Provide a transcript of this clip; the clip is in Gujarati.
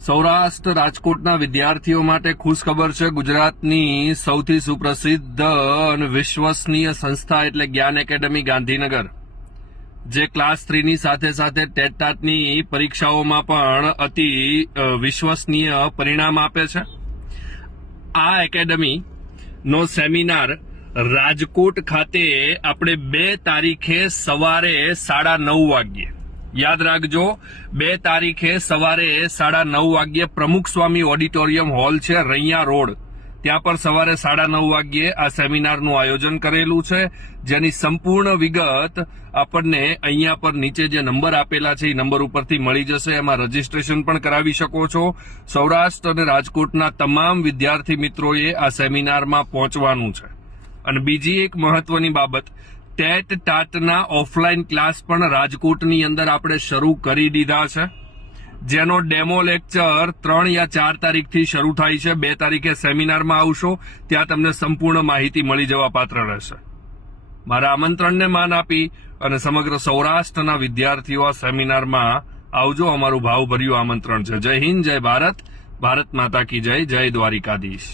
સૌરાષ્ટ્ર રાજકોટના વિદ્યાર્થીઓ માટે ખુશખબર છે। ગુજરાતની સૌથી સુપ્રસિદ્ધ અને વિશ્વસનીય સંસ્થા એટલે જ્ઞાન એકેડમી ગાંધીનગર, જે ક્લાસ 3 ની સાથે સાથે ટેટ ટાટની પરીક્ષાઓમાં પણ અતિ વિશ્વસનીય પરિણામ આપે છે। આ એકેડમી નો સેમિનાર રાજકોટ ખાતે આપણે 2 તારીખે સવારે 9:30 વાગ્યે, યાદ રાખજો 2 તારીખે સવારે 9:30 વાગ્યે પ્રમુખ સ્વામી ઓડિટોરિયમ હોલ છે, રૈયા રોડ, ત્યાં પર સવારે 9:30 વાગ્યે આ સેમિનારનું આયોજન કરેલું છે, જેની સંપૂર્ણ વિગત આપણને અહીંયા પર નીચે જે નંબર આપેલા છે એ નંબર ઉપરથી મળી જશે। એમાં રજીસ્ટ્રેશન પણ કરાવી શકો છો। સૌરાષ્ટ્ર અને રાજકોટના તમામ વિદ્યાર્થી મિત્રોએ આ સેમિનારમાં પહોંચવાનું છે। અને બીજી એક મહત્વની બાબત, ટેટ ટાટના ઓફલાઈન ક્લાસ પણ રાજકોટની અંદર આપણે શરૂ કરી દીધા છે, જેનો ડેમો લેક્ચર 3 યા 4 તારીખથી શરૂ થાય છે। 2 તારીખે સેમિનારમાં આવશો, ત્યાં તમને સંપૂર્ણ માહિતી મળી જવા પાત્ર રહેશે। મારા આમંત્રણને માન આપી અને સમગ્ર સૌરાષ્ટ્રના વિદ્યાર્થીઓ આ સેમિનારમાં આવજો, અમારું ભાવભર્યું આમંત્રણ છે। જય હિન્દ, જય ભારત, ભારત માતા કી જય, જય દ્વારિકાધીશ।